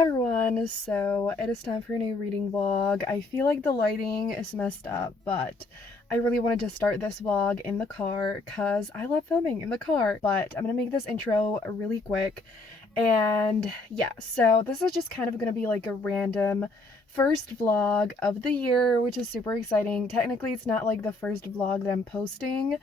Hi everyone, so it is time for a new reading vlog. I feel like the lighting is messed up, but I really wanted to start this vlog in the car because I love filming in the car. But I'm gonna make this intro really quick. And yeah, so this is just kind of gonna be like a random first vlog of the year, which is super exciting. Technically, it's not like the first vlog that I'm posting,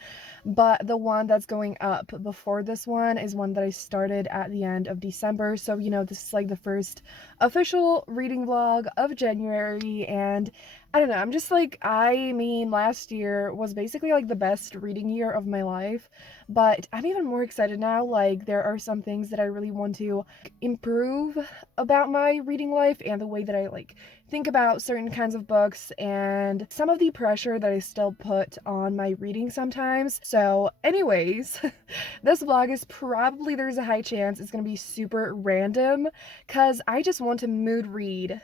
but the one that's going up before this one is one that I started at the end of December. So, this is like the first official reading vlog of January, and I don't know, I'm just like, last year was basically like the best reading year of my life, but I'm even more excited now. Like, there are some things that I really want to improve about my reading life and the way that I think about certain kinds of books and some of the pressure that I still put on my reading sometimes. So anyways, this vlog is probably, there's a high chance it's gonna be super random because I just want to mood read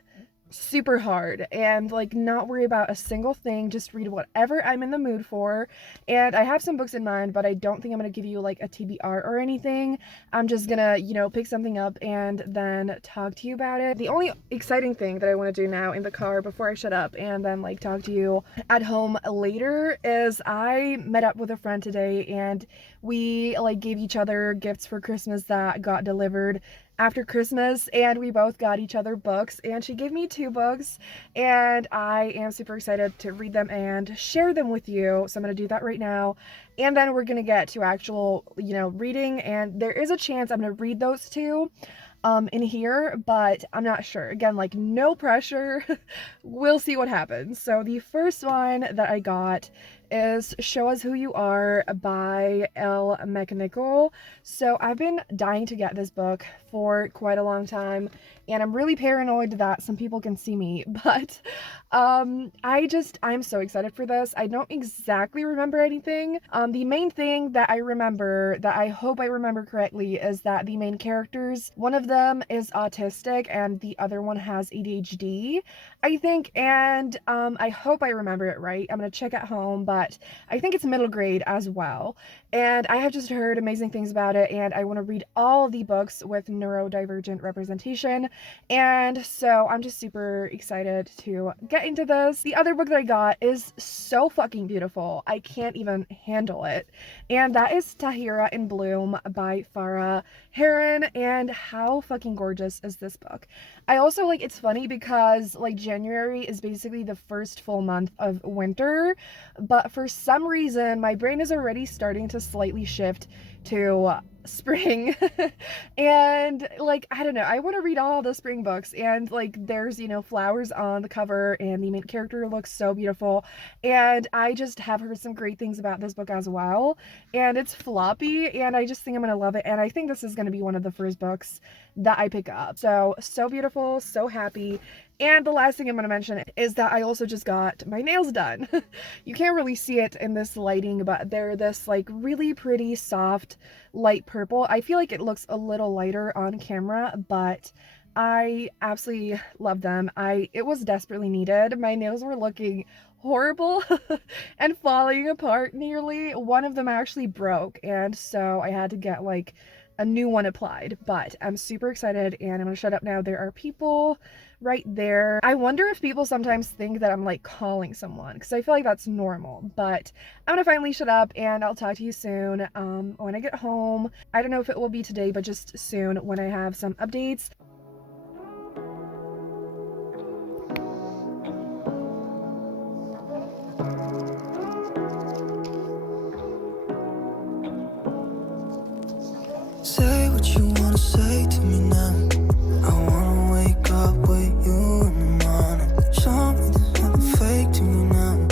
super hard and like not worry about a single thing, just read whatever I'm in the mood for. And I have some books in mind, but I don't think I'm gonna give you like a TBR or anything. I'm just gonna, pick something up and then talk to you about it. The only exciting thing that I want to do now in the car before I shut up and then like talk to you at home later is I met up with a friend today and we like gave each other gifts for Christmas that got delivered after Christmas, and we both got each other books, and she gave me 2 books, and I am super excited to read them and share them with you. So I'm gonna do that right now, and then we're gonna get to actual, reading, and there is a chance I'm gonna read those two in here, but I'm not sure. Again, like, no pressure. We'll see what happens. So the first one that I got is Show Us Who You Are by Elle McNichol. So I've been dying to get this book for quite a long time, and I'm really paranoid that some people can see me, but I'm so excited for this. I don't exactly remember anything. The main thing that I remember, that I hope I remember correctly, is that the main characters, one of them is autistic and the other one has ADHD, I think, and I hope I remember it right. I'm gonna check at home, but I think it's middle grade as well. And I have just heard amazing things about it, and I want to read all the books with neurodivergent representation, and so I'm just super excited to get into this. The other book that I got is so fucking beautiful. I can't even handle it. And that is Tahira in Bloom by Farah Heron. And how fucking gorgeous is this book? I also it's funny because like January is basically the first full month of winter, but for some reason my brain is already starting to slightly shift to spring. And like, I don't know, I want to read all the spring books, and like there's flowers on the cover and the main character looks so beautiful, and I just have heard some great things about this book as well, and it's floppy, and I just think I'm gonna love it, and I think this is gonna be one of the first books that I pick up. So beautiful, so happy. And the last thing I'm going to mention is that I also just got my nails done. You can't really see it in this lighting, but they're this like really pretty soft light purple. I feel like it looks a little lighter on camera, but I absolutely love them. It was desperately needed. My nails were looking horrible and falling apart nearly. One of them actually broke, and so I had to get like a new one applied. But I'm super excited, and I'm gonna shut up now. There are people right there. I wonder if people sometimes think that I'm like calling someone, because I feel like that's normal, but I'm gonna finally shut up, and I'll talk to you soon when I get home. I don't know if it will be today, but just soon when I have some updates. Say what you wanna say to me now. I wanna wake up with you in the morning. Show me there's nothing fake to me now.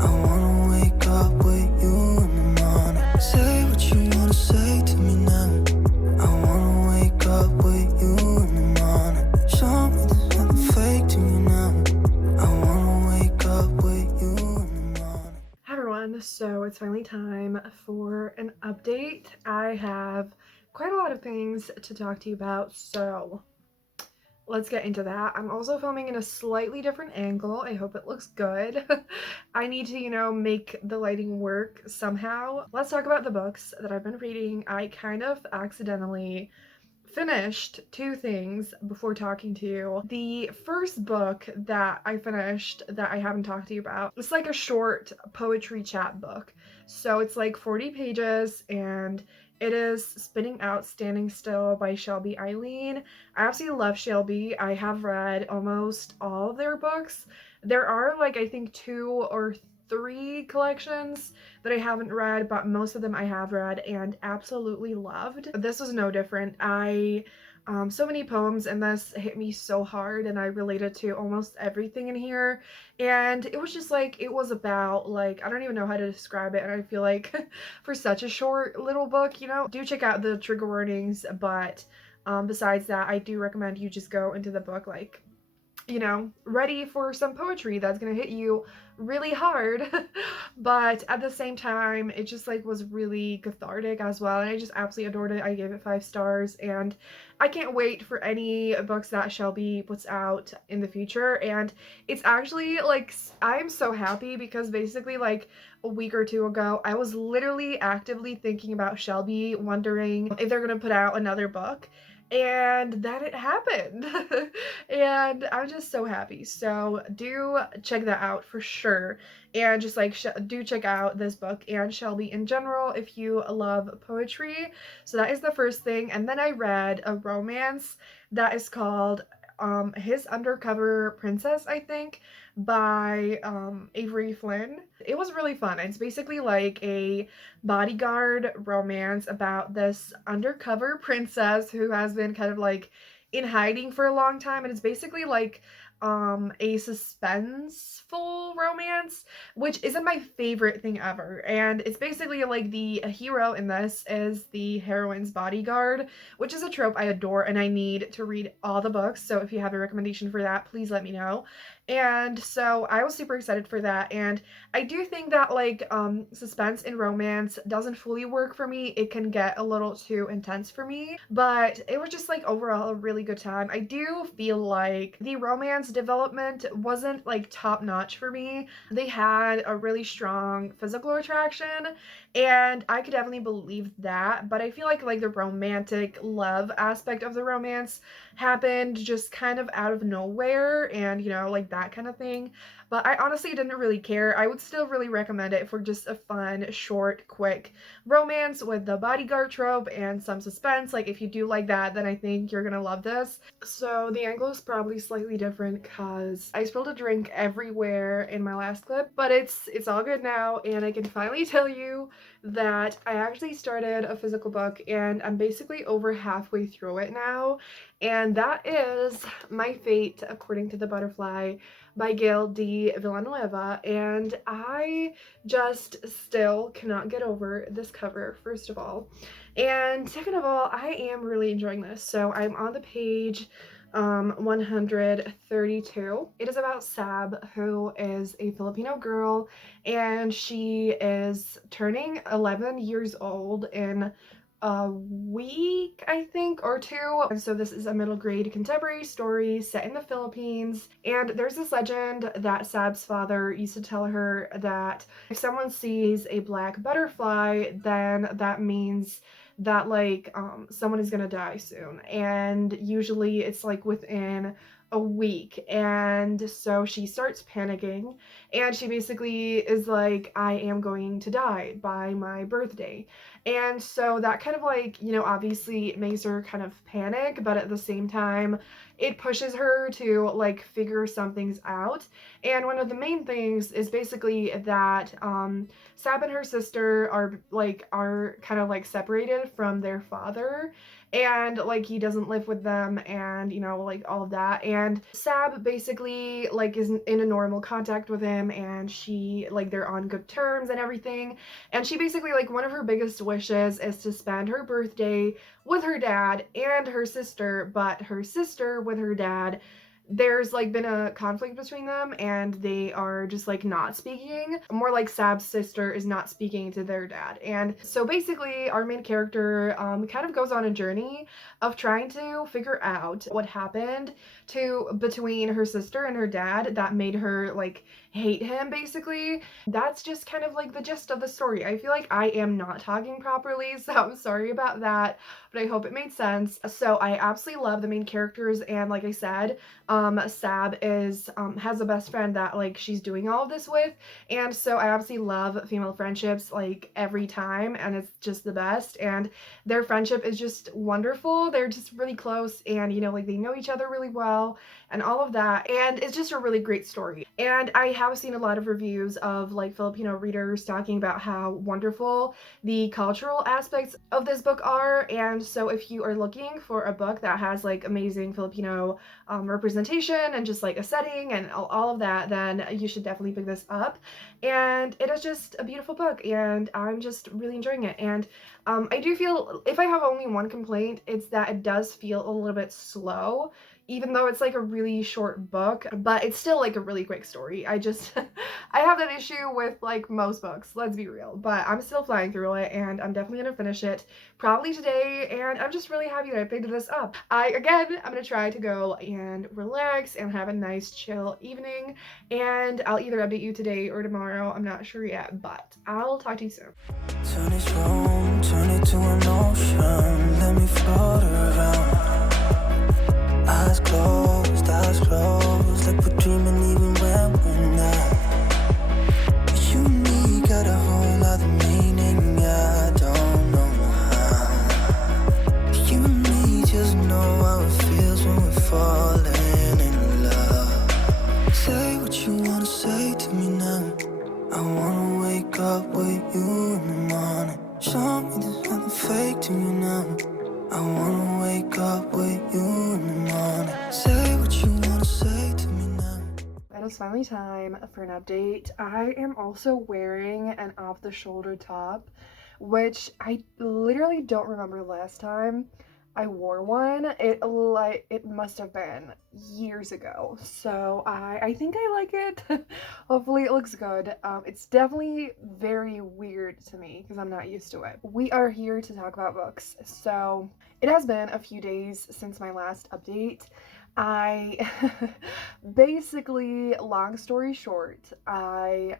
I wanna wake up with you in the morning. Say what you wanna say to me now. I wanna wake up with you in the morning. Show me there's nothing fake to me now. I wanna wake up with you in the morning. Hi everyone, so it's finally time for an update. I have quite a lot of things to talk to you about, so let's get into that. I'm also filming in a slightly different angle. I hope it looks good. I need to, make the lighting work somehow. Let's talk about the books that I've been reading. I kind of accidentally finished two things before talking to you. The first book that I finished that I haven't talked to you about, it's like a short poetry chat book. So it's like 40 pages and it is Spinning Out Standing Still by Shelby Eileen. I absolutely love Shelby. I have read almost all of their books. There are like I think two or three collections that I haven't read, but most of them I have read and absolutely loved. This was no different. So many poems in this hit me so hard and I related to almost everything in here. And it was just like, it was about like, I don't even know how to describe it. And I feel like for such a short little book, you know, do check out the trigger warnings. But besides that, I do recommend you just go into the book like, you know, ready for some poetry that's gonna hit you really hard. But at the same time, it just like was really cathartic as well. And I just absolutely adored it. I gave it 5 stars and I can't wait for any books that Shelby puts out in the future. And it's actually like, I'm so happy because basically like a week or two ago, I was literally actively thinking about Shelby, wondering if they're gonna put out another book, and then it happened. And I'm just so happy. So do check that out for sure. And just like do check out this book and Shelby in general if you love poetry. So that is the first thing. And then I read a romance that is called His Undercover Princess, I think, by Avery Flynn. It was really fun. It's basically like a bodyguard romance about this undercover princess who has been kind of like in hiding for a long time, and it's basically like a suspenseful romance, which isn't my favorite thing ever. And it's basically like the hero in this is the heroine's bodyguard, which is a trope I adore and I need to read all the books. So if you have a recommendation for that, please let me know. And so I was super excited for that. And I do think that like suspense in romance doesn't fully work for me. It can get a little too intense for me, but it was just like overall a really good time. I do feel like the romance development wasn't like top notch for me. They had a really strong physical attraction and I could definitely believe that, but I feel like the romantic love aspect of the romance happened just kind of out of nowhere, and you know, like that kind of thing. But I honestly didn't really care. I would still really recommend it for just a fun, short, quick romance with the bodyguard trope and some suspense. Like if you do like that, then I think you're gonna love this. So the angle is probably slightly different because I spilled a drink everywhere in my last clip, but it's all good now, and I can finally tell you that I actually started a physical book and I'm basically over halfway through it now, and that is My Fate According to the Butterfly by Gail D. Villanueva. And I just still cannot get over this cover, first of all. And second of all, I am really enjoying this. So I'm on the page 132. It is about Sab, who is a Filipino girl, and she is turning 11 years old in a week, I think, or two. And so this is a middle grade contemporary story set in the Philippines. And there's this legend that Sab's father used to tell her that if someone sees a black butterfly, then that means that like someone is gonna die soon. And usually it's like within a week. And so she starts panicking and she basically is like, I am going to die by my birthday. And so that kind of like, you know, obviously makes her kind of panic, but at the same time, it pushes her to like figure some things out. And one of the main things is basically that Sab and her sister are kind of like separated from their father, and like he doesn't live with them, and you know, like all of that. And Sab basically like is in a normal contact with him, and she like they're on good terms and everything. And she basically like one of her biggest wishes is to spend her birthday with her dad and her sister, but her sister with her dad there's like been a conflict between them and they are just like not speaking. More like Sab's sister is not speaking to their dad. And so basically our main character kind of goes on a journey of trying to figure out what happened to between her sister and her dad that made her like hate him basically. That's just kind of like the gist of the story. I feel like I am not talking properly, so I'm sorry about that, but I hope it made sense. So I absolutely love the main characters, and like I said, Sab is has a best friend that like she's doing all of this with, and so I absolutely love female friendships like every time, and it's just the best. And their friendship is just wonderful. They're just really close, and you know, like they know each other really well and all of that, and it's just a really great story. And I have seen a lot of reviews of like Filipino readers talking about how wonderful the cultural aspects of this book are. And so if you are looking for a book that has like amazing Filipino representation and just like a setting and all of that, then you should definitely pick this up. And it is just a beautiful book, and I'm just really enjoying it. And I do feel, if I have only one complaint, it's that it does feel a little bit slow, even though it's like a really short book, but it's still like a really quick story. I just I have that issue with like most books, let's be real, but I'm still flying through it, and I'm definitely gonna finish it probably today, and I'm just really happy that I picked this up. I'm gonna try to go and relax and have a nice chill evening, and I'll either update you today or tomorrow, I'm not sure yet, but I'll talk to you soon. Turn this room, turn it to an ocean. Let me float around. Eyes closed, like we're dreaming even when we're not. You and me got a whole other meaning, I don't know how. You and me just know how it feels when we're falling in love. Say what you wanna say to me now. I wanna wake up with you in the morning. Show me there's nothing fake to me now. I wanna wake up with you in the morning. Say what you wanna say to me now. It is finally time for an update. I am also wearing an off-the-shoulder top, which I literally don't remember last time I wore one. It must have been years ago, so I think I like it. Hopefully it looks good. It's definitely very weird to me because I'm not used to it. We are here to talk about books, so it has been a few days since my last update. I basically, long story short, I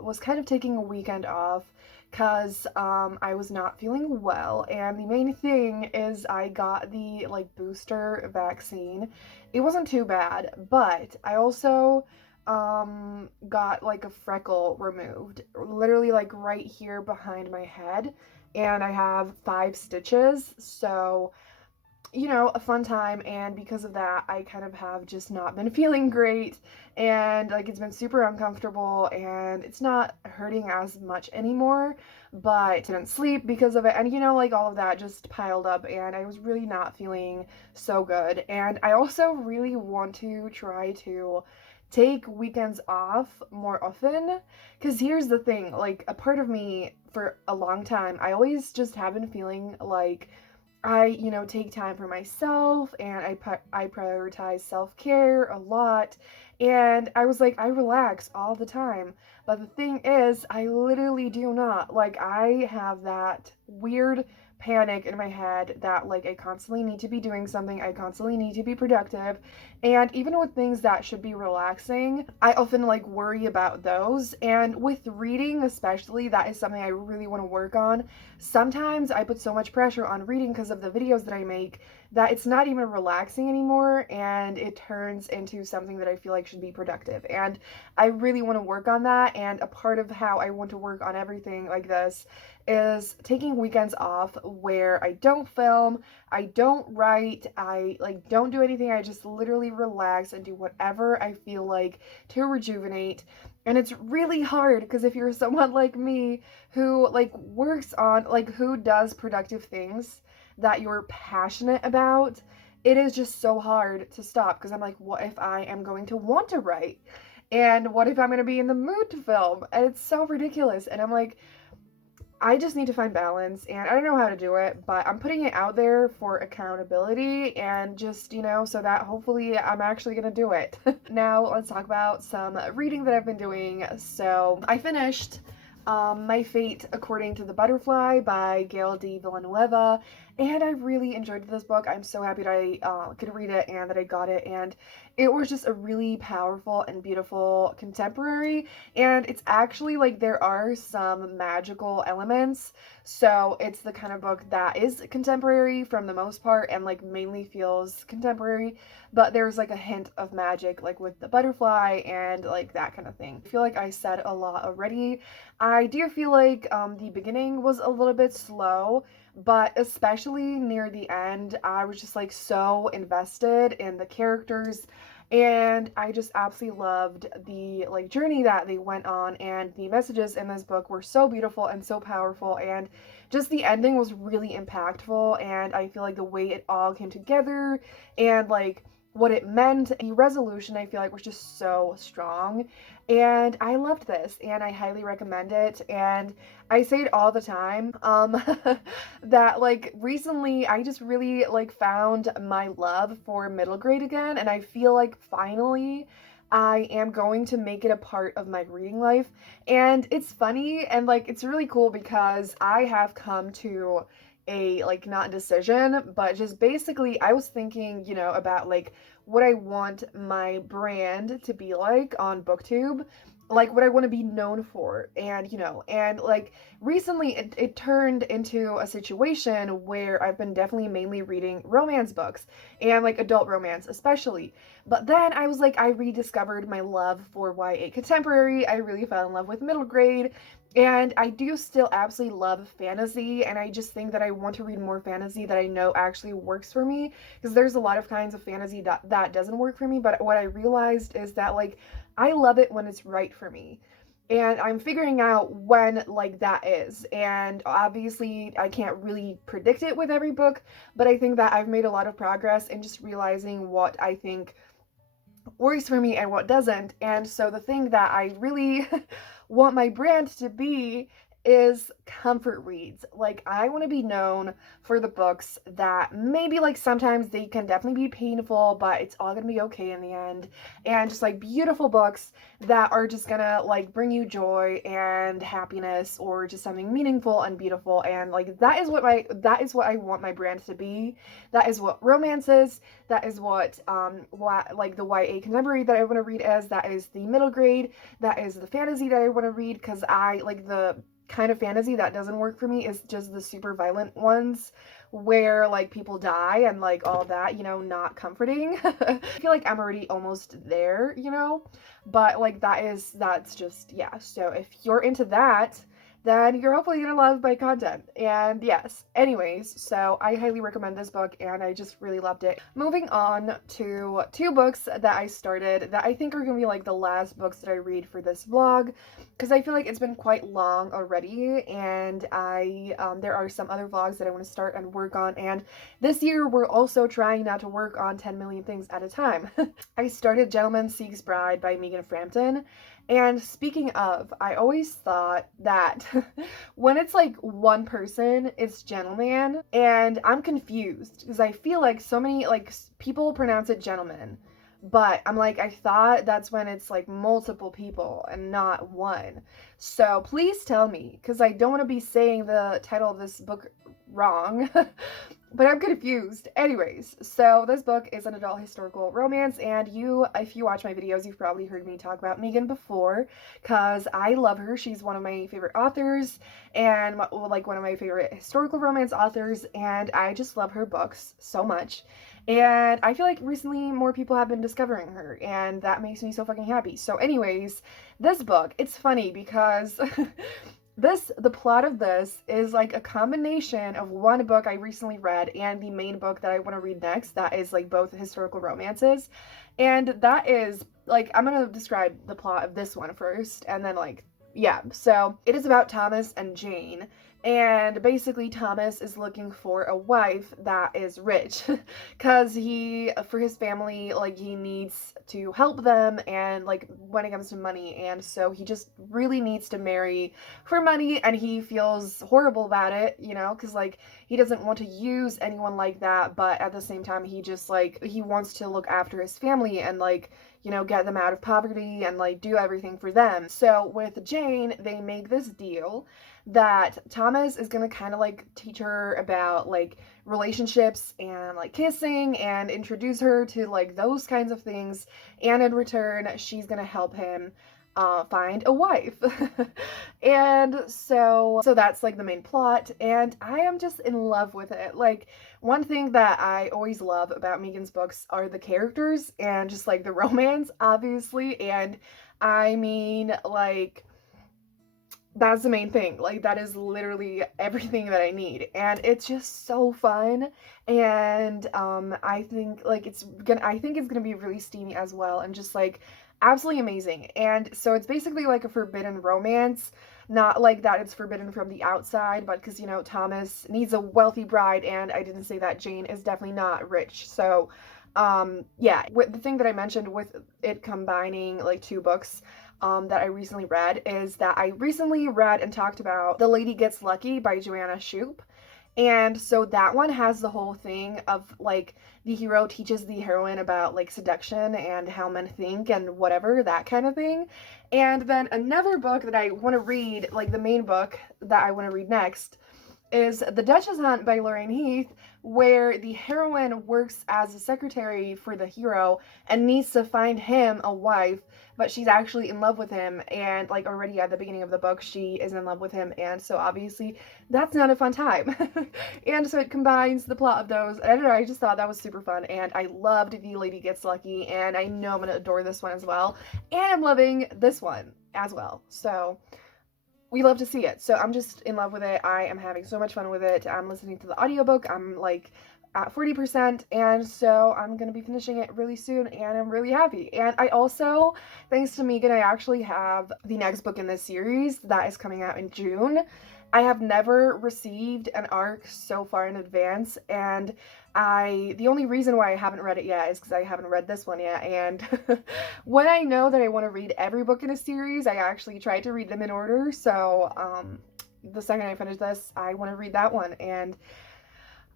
was kind of taking a weekend off because I was not feeling well, and the main thing is I got the like booster vaccine. It wasn't too bad, but I also got like a freckle removed, literally like right here behind my head, and I have 5 stitches, so you know, a fun time. And because of that, I kind of have just not been feeling great, and like it's been super uncomfortable, and it's not hurting as much anymore, but I didn't sleep because of it, and you know, like all of that just piled up, and I was really not feeling so good. And I also really want to try to take weekends off more often, because here's the thing, like a part of me for a long time, I always just have been feeling like I, you know, take time for myself, and I prioritize self-care a lot, and I was like, I relax all the time, but the thing is, I literally do not. Like, I have that weird panic in my head that like I constantly need to be doing something, I constantly need to be productive, and even with things that should be relaxing, I often like worry about those. And with reading especially, that is something I really want to work on. Sometimes I put so much pressure on reading because of the videos that I make that it's not even relaxing anymore, and it turns into something that I feel like should be productive, and I really want to work on that. And a part of how I want to work on everything like this is taking weekends off where I don't film, I don't write, I like don't do anything, I just literally relax and do whatever I feel like to rejuvenate. And it's really hard because if you're someone like me who like works on like who does productive things that you're passionate about, it is just so hard to stop, because I'm like, what if I am going to want to write? And what if I'm going to be in the mood to film? And it's so ridiculous. And I'm like, I just need to find balance, and I don't know how to do it, but I'm putting it out there for accountability and just, so that hopefully I'm actually gonna do it. Now, let's talk about some reading that I've been doing. So, I finished My Fate According to the Butterfly by Gail D. Villanueva, and I really enjoyed this book. I'm so happy that I could read it and that I got it, and it was just a really powerful and beautiful contemporary, and it's actually like there are some magical elements, so it's the kind of book that is contemporary from the most part and like mainly feels contemporary, but there's like a hint of magic like with the butterfly and like that kind of thing. I feel like I said a lot already. I do feel like the beginning was a little bit slow, but especially near the end, I was just like so invested in the characters, and I just absolutely loved the like journey that they went on, and the messages in this book were so beautiful and so powerful, and just the ending was really impactful, and I feel like the way it all came together and like what it meant, the resolution I feel like was just so strong, and I loved this and I highly recommend it. And I say it all the time that like recently I just really like found my love for middle grade again, and I feel like finally I am going to make it a part of my reading life. And it's funny and like it's really cool because I have come to a like not decision, but just basically I was thinking, about like what I want my brand to be like on BookTube, like what I want to be known for. And and like recently it turned into a situation where I've been definitely mainly reading romance books and like adult romance especially. But then I was like, I rediscovered my love for YA contemporary. I really fell in love with middle grade, and I do still absolutely love fantasy, and I just think that I want to read more fantasy that I know actually works for me, because there's a lot of kinds of fantasy that doesn't work for me. But what I realized is that like I love it when it's right for me, and I'm figuring out when like that is. And obviously I can't really predict it with every book, but I think that I've made a lot of progress in just realizing what I think works for me and what doesn't. And so the thing that I really want my brand to be is comfort reads. Like I want to be known for the books that maybe like sometimes they can definitely be painful, but it's all gonna be okay in the end. And just like beautiful books that are just gonna like bring you joy and happiness, or just something meaningful and beautiful. And like that is what I want my brand to be. That is what romance is. That is what like the YA contemporary that I want to read as. That is the middle grade. That is the fantasy that I want to read, because I like the kind of fantasy that doesn't work for me is just the super violent ones where like people die and like all that, not comforting. I feel like I'm already almost there, but like that's just, yeah. So if you're into that, then you're hopefully gonna love my content. And yes, anyways, so I highly recommend this book and I just really loved it. Moving on to two books that I started that I think are gonna be like the last books that I read for this vlog, because I feel like it's been quite long already, and there are some other vlogs that I want to start and work on. And this year we're also trying not to work on 10 million things at a time. I started Gentleman Seeks Bride by Megan Frampton. And speaking of, I always thought that when it's like one person, it's gentleman, and I'm confused because I feel like so many like people pronounce it gentleman, but I'm like, I thought that's when it's like multiple people and not one. So please tell me, because I don't want to be saying the title of this book wrong. But I'm confused. Anyways, so this book is an adult historical romance, and if you watch my videos, you've probably heard me talk about Megan before, because I love her. She's one of my favorite authors, and like one of my favorite historical romance authors, and I just love her books so much. And I feel like recently more people have been discovering her, and that makes me so fucking happy. So anyways, this book, it's funny because the plot of this is like a combination of one book I recently read and the main book that I want to read next, that is like both historical romances. And that is like, I'm gonna describe the plot of this one first, and then like, yeah. So it is about Thomas and Jane. And basically Thomas is looking for a wife that is rich because he, for his family, like he needs to help them and like when it comes to money, and so he just really needs to marry for money, and he feels horrible about it, you know, because like he doesn't want to use anyone like that, but at the same time he just like he wants to look after his family and like, you know, get them out of poverty and like do everything for them. So with Jane, they make this deal that Thomas is gonna kind of like teach her about like relationships and like kissing and introduce her to like those kinds of things, and in return she's gonna help him find a wife. And so that's like the main plot, and I am just in love with it. Like, one thing that I always love about Megan's books are the characters and just like the romance, obviously, and I mean, like, that's the main thing. Like, that is literally everything that I need, and it's just so fun. And I think like I think it's gonna be really steamy as well, and just like absolutely amazing. And so it's basically like a forbidden romance, not like that it's forbidden from the outside, but because, you know, Thomas needs a wealthy bride, and I didn't say that Jane is definitely not rich. So yeah, with the thing that I mentioned with it combining like two books that I recently read is that I recently read and talked about The Lady Gets Lucky by Joanna Shupe. And so that one has the whole thing of like the hero teaches the heroine about like seduction and how men think and whatever, that kind of thing. And then another book that I want to read, like the main book that I want to read next, is The Duchess Hunt by Lorraine Heath, where the heroine works as a secretary for the hero and needs to find him a wife, but she's actually in love with him, and like already at the beginning of the book she is in love with him, and so obviously that's not a fun time. And so it combines the plot of those. I don't know, I just thought that was super fun, and I loved The Lady Gets Lucky, and I know I'm gonna adore this one as well, and I'm loving this one as well. So we love to see it. So I'm just in love with it. I am having so much fun with it. I'm listening to the audiobook. I'm like at 40%, and so I'm gonna be finishing it really soon, and I'm really happy. And I also, thanks to Megan, I actually have the next book in this series that is coming out in June. I have never received an ARC so far in advance, and the only reason why I haven't read it yet is because I haven't read this one yet, and when I know that I want to read every book in a series, I actually try to read them in order. So the second I finish this, I want to read that one, and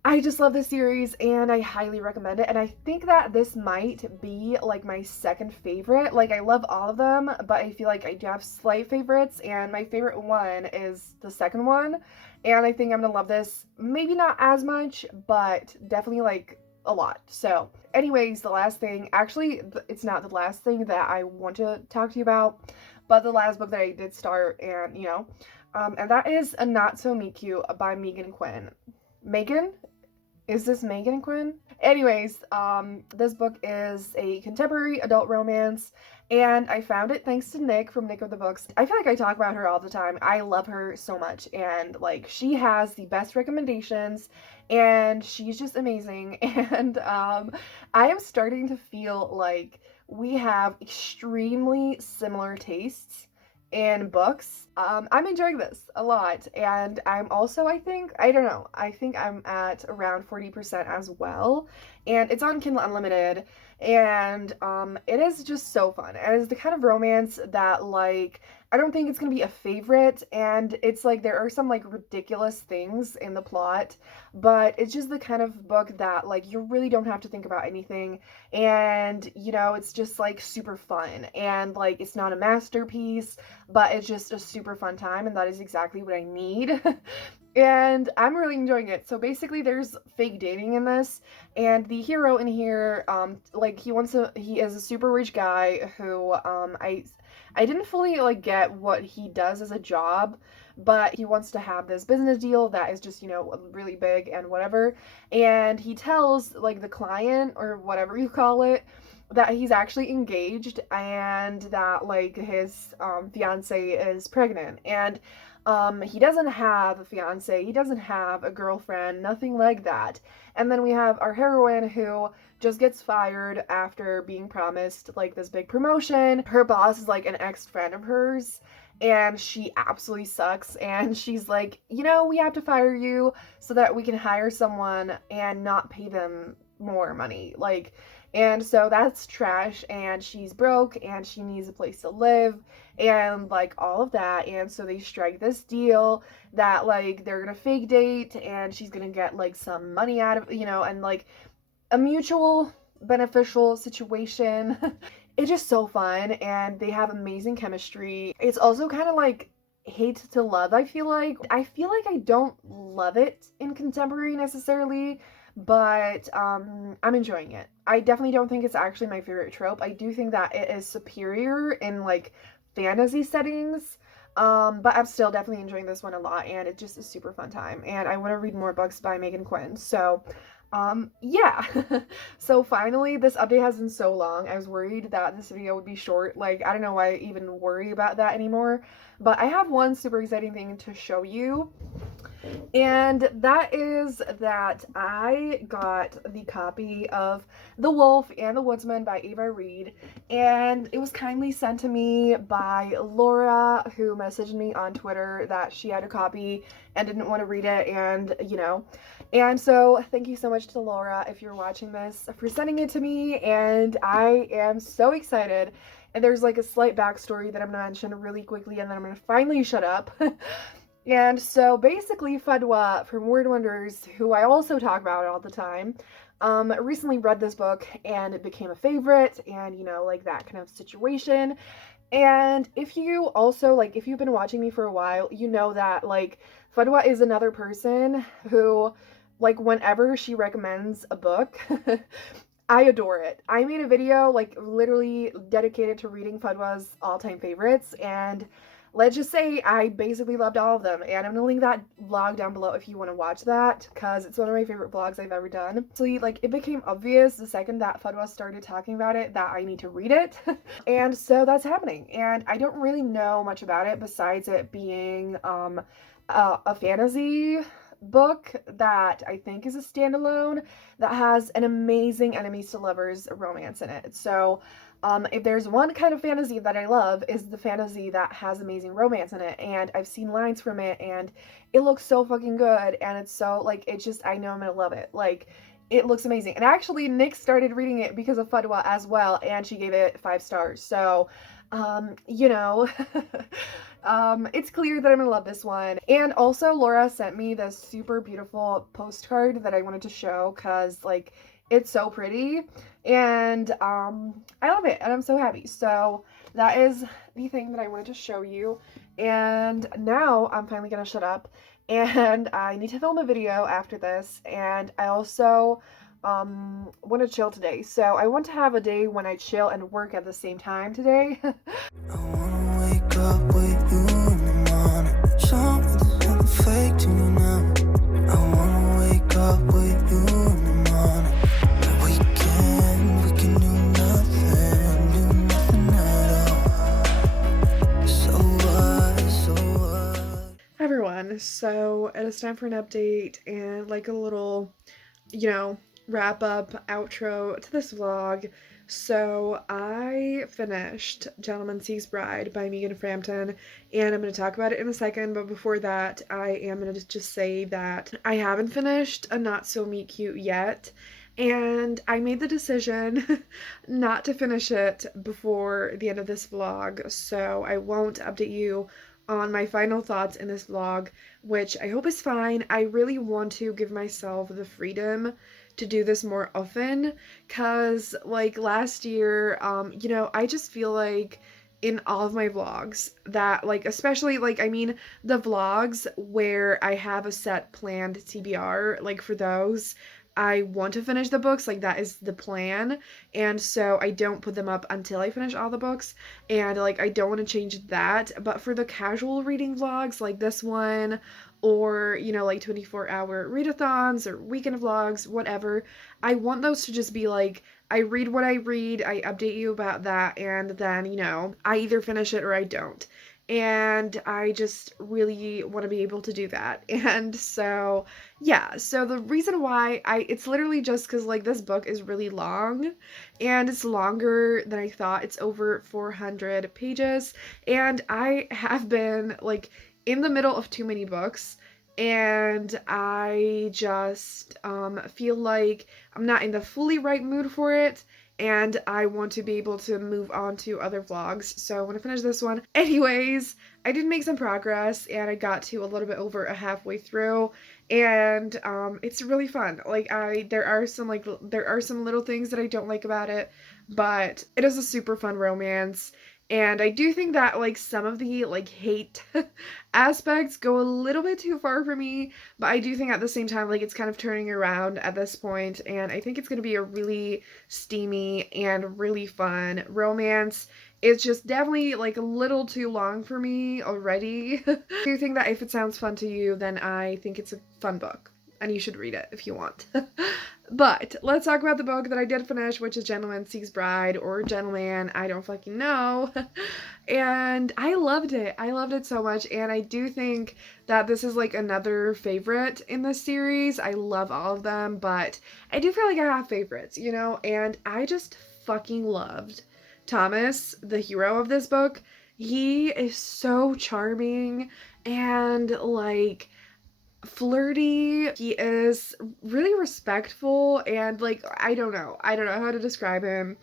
I just love this series and I highly recommend it. And I think that this might be like my second favorite. Like, I love all of them, but I feel like I do have slight favorites, and my favorite one is the second one. And I think I'm gonna love this, maybe not as much, but definitely like a lot. So anyways, the last thing, actually it's not the last thing that I want to talk to you about, but the last book that I did start, and you know, and that is A Not So Meet Cute by Megan Quinn. Megan? Is this Megan Quinn? Anyways, this book is a contemporary adult romance, and I found it thanks to Nick from Nick of the Books. I feel like I talk about her all the time. I love her so much, and like, she has the best recommendations, and she's just amazing. And I am starting to feel like we have extremely similar tastes in books. I'm enjoying this a lot, and I'm also, I think I'm at around 40% as well, and it's on Kindle Unlimited, and it is just so fun. And it's the kind of romance that, like, I don't think it's gonna be a favorite, and it's like there are some like ridiculous things in the plot, but it's just the kind of book that like you really don't have to think about anything, and you know, it's just like super fun, and like it's not a masterpiece, but it's just a super fun time, and that is exactly what I need. And I'm really enjoying it. So basically there's fake dating in this, and the hero in here, like he is a super rich guy who, I didn't fully like get what he does as a job, but he wants to have this business deal that is just, you know, really big and whatever, and he tells like the client, or whatever you call it, that he's actually engaged, and that like his fiance is pregnant. And He doesn't have a fiance, he doesn't have a girlfriend, nothing like that. And then we have our heroine who just gets fired after being promised like this big promotion. Her boss is like an ex-friend of hers, and she absolutely sucks, and she's like, you know, we have to fire you so that we can hire someone and not pay them more money. Like, and so that's trash, and she's broke and she needs a place to live and like all of that. And so they strike this deal that like they're gonna fake date and she's gonna get like some money out of, you know, and like a mutual beneficial situation. It's just so fun, and they have amazing chemistry. It's also kind of like hate to love, I feel like. I don't love it in contemporary necessarily, but I'm enjoying it. I definitely don't think it's actually my favorite trope. I do think that it is superior in like fantasy settings. But I'm still definitely enjoying this one a lot, and it just is a super fun time. And I want to read more books by Megan Quinn. So, yeah. So finally, this update has been so long. I was worried that this video would be short. Like, I don't know why I even worry about that anymore. But I have one super exciting thing to show you. And that is that I got the copy of The Wolf and the Woodsman by Ava Reid, and it was kindly sent to me by Laura, who messaged me on Twitter that she had a copy and didn't want to read it, and you know. And so thank you so much to Laura, if you're watching this, for sending it to me, and I am so excited. And there's like a slight backstory that I'm gonna mention really quickly, and then I'm gonna finally shut up. And so basically Fadwa from Word Wonders, who I also talk about all the time, recently read this book and it became a favorite, and you know, like that kind of situation. And if you also, like, if you've been watching me for a while, you know that like Fadwa is another person who, like, whenever she recommends a book, I adore it. I made a video like literally dedicated to reading Fadwa's all-time favorites, and let's just say I basically loved all of them, and I'm gonna link that vlog down below if you want to watch that, because it's one of my favorite vlogs I've ever done. So like, it became obvious the second that Fadwa started talking about it that I need to read it. And so that's happening, and I don't really know much about it besides it being a fantasy book that I think is a standalone that has an amazing enemies to lovers romance in it. So if there's one kind of fantasy that I love, is the fantasy that has amazing romance in it, and I've seen lines from it and it looks so fucking good, and it's so like, it just, I know I'm gonna love it. Like, it looks amazing. And actually Nick started reading it because of Fadwa as well, and she gave it 5 stars. So you know, it's clear that I'm gonna love this one. And also Laura sent me this super beautiful postcard that I wanted to show, because like, it's so pretty, and I love it, and I'm so happy. So that is the thing that I wanted to show you, and now I'm finally gonna shut up, and I need to film a video after this. And I also want to chill today, so I want to have a day when I chill and work at the same time today. I wanna wake up with you in the morning. Show me there's nothing fake to me now. I wanna wake up with you in the morning. And we can do nothing at all. So what? Hi everyone, so it is time for an update and like a little, you know, wrap up outro to this vlog. So I finished Gentleman Seeks Bride by Megan Frampton, and I'm going to talk about it in a second, but before that I am going to just say that I haven't finished A Not So Meet Cute yet, and I made the decision not to finish it before the end of this vlog, so I won't update you on my final thoughts in this vlog, which I hope is fine. I really want to give myself the freedom to do this more often, because like last year, you know, I just feel like in all of my vlogs that like, especially like, I mean, the vlogs where I have a set planned TBR, like for those, I want to finish the books, like that is the plan, and so I don't put them up until I finish all the books, and like I don't want to change that. But for the casual reading vlogs like this one, or you know, like 24-hour readathons or weekend vlogs, whatever, I want those to just be like, I read what I read, I update you about that, and then, you know, I either finish it or I don't. and I just really want to be able to do that. And so, yeah, so the reason why it's literally just because like this book is really long, and it's longer than I thought. It's over 400 pages, and I have been like in the middle of too many books, and I just feel like I'm not in the fully right mood for it, and I want to be able to move on to other vlogs. So I want to finish this one. Anyways, I did make some progress, and I got to a little bit over a halfway through, and it's really fun. Like there are some little things that I don't like about it, but it is a super fun romance. And I do think that like some of the like hate aspects go a little bit too far for me, but I do think at the same time like it's kind of turning around at this point, and I think it's going to be a really steamy and really fun romance. It's just definitely like a little too long for me already. I do think that if it sounds fun to you, then I think it's a fun book, and you should read it if you want. But let's talk about the book that I did finish, which is Gentleman Seeks Bride, or Gentleman, I don't fucking know. And I loved it. I loved it so much, and I do think that this is like another favorite in the series. I love all of them, but I do feel like I have favorites, you know? And I just fucking loved Thomas, the hero of this book. He is so charming and like flirty. He is really respectful, and like I don't know how to describe him,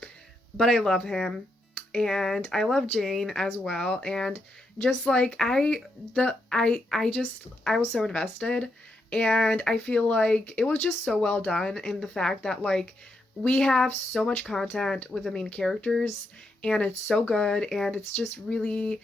but I love him. And I love Jane as well, and just like I was so invested, and I feel like it was just so well done in the fact that like we have so much content with the main characters, and it's so good, and it's really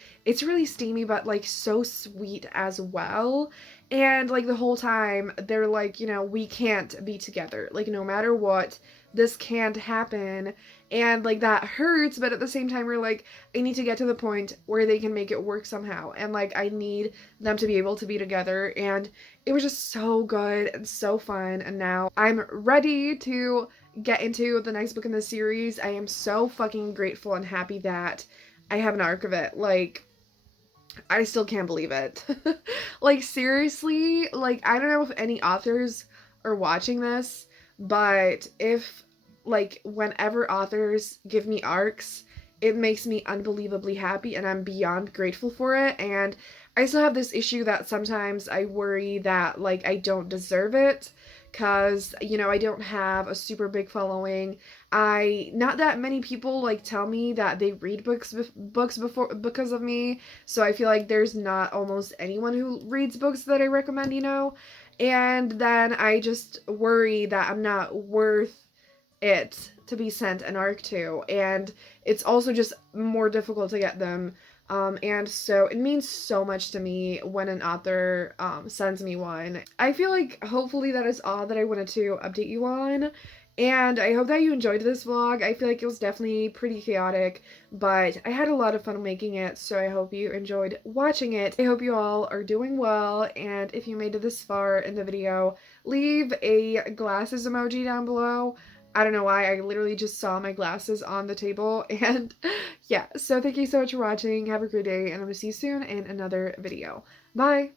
steamy, but like so sweet as well. And like the whole time they're like, you know, we can't be together, like no matter what, this can't happen. And like that hurts, but at the same time we're like, I need to get to the point where they can make it work somehow, and like I need them to be able to be together. And it was just so good and so fun, and now I'm ready to get into the next book in the series. I am so fucking grateful and happy that I have an arc of it. Like I still can't believe it. Like seriously, like I don't know if any authors are watching this, but if like whenever authors give me arcs, it makes me unbelievably happy, and I'm beyond grateful for it. And I still have this issue that sometimes I worry that like I don't deserve it, cuz you know, I don't have a super big following. I not that many people like tell me that they read books before because of me. So I feel like there's not almost anyone who reads books that I recommend, you know? And then I just worry that I'm not worth it to be sent an arc to, and it's also just more difficult to get them. And so it means so much to me when an author sends me one. I feel like hopefully that is all that I wanted to update you on, and I hope that you enjoyed this vlog. I feel like it was definitely pretty chaotic, but I had a lot of fun making it, so I hope you enjoyed watching it. I hope you all are doing well, and if you made it this far in the video, leave a glasses emoji down below. I don't know why, I literally just saw my glasses on the table, and yeah, so thank you so much for watching, have a great day, and I'm gonna see you soon in another video. Bye!